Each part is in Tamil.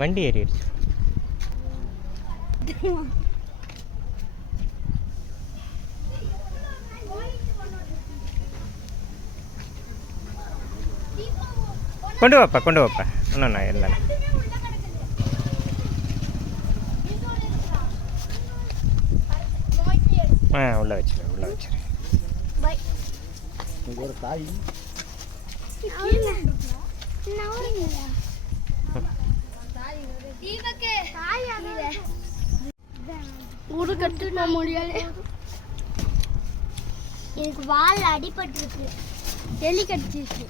வண்டி ஏறிடுச்சு. கொண்டு வாப்பா இன்னும் நான் இல்லை. உள்ள வச்சிரு. ஒரு காய் எனக்கு வால் அடிபட்டிருக்கு, எலி கடிச்சிருக்கு.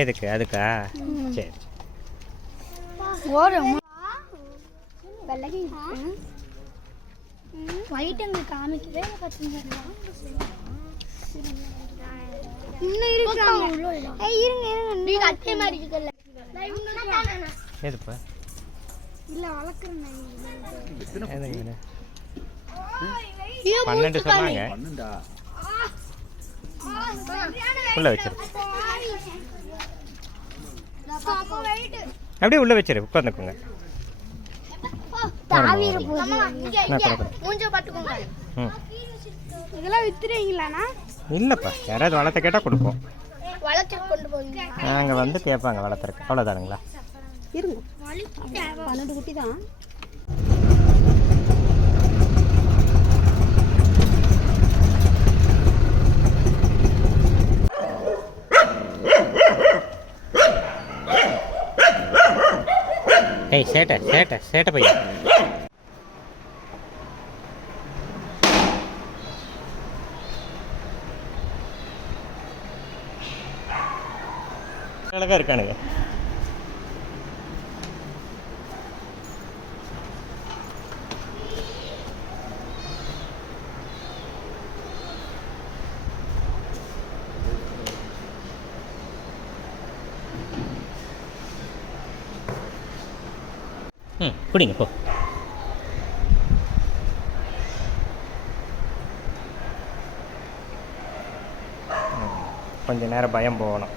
எதுக்கு? அதுக்கா? சரி. ஒயிட் அங்கே காமிக்கவே பார்த்தீங்களா? எதுப்பா? இல்லை வளர்க்குறேன். 12 சொன்னாங்க. உள்ள வச்சிரு. அப்படியே உள்ள வச்சிரு. உட்காந்துக்குங்க. இதெல்லாம் வித்துறீங்களாண்ணா? இல்லைப்பா, யாராவது வளர்த்த கேட்டால் கொடுப்போம். வளர்த்து கொண்டு போவீங்க? நாங்கள் வந்து கேட்பாங்க வளர்த்துறக்கு. அவ்வளோதானுங்களா? இருங்க, 12 குட்டி தான். ஏய் சேட்டை பையன். அழகா இருக்கானுங்க. பிடிங்க போ. கொஞ்ச நேரம் பயம் போகணும்.